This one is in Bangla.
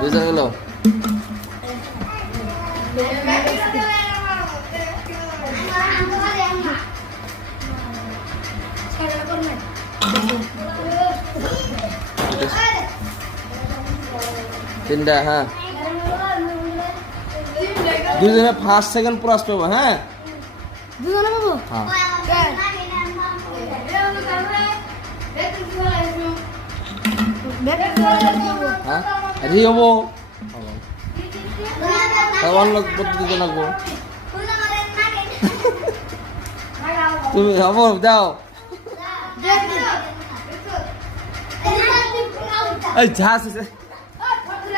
বুঝা গেল? তিনটা, হ্যাঁ দুজনে ফার্স্ট সেকেন্ড প্রাইজ পাবো। হ্যাঁ দুজনে পাবো। হ্যাঁ হ্যাঁ রি হবো অন্য পদ্ধতিতে লাগবো। তুমি হবো যাও। এই ঝাঁস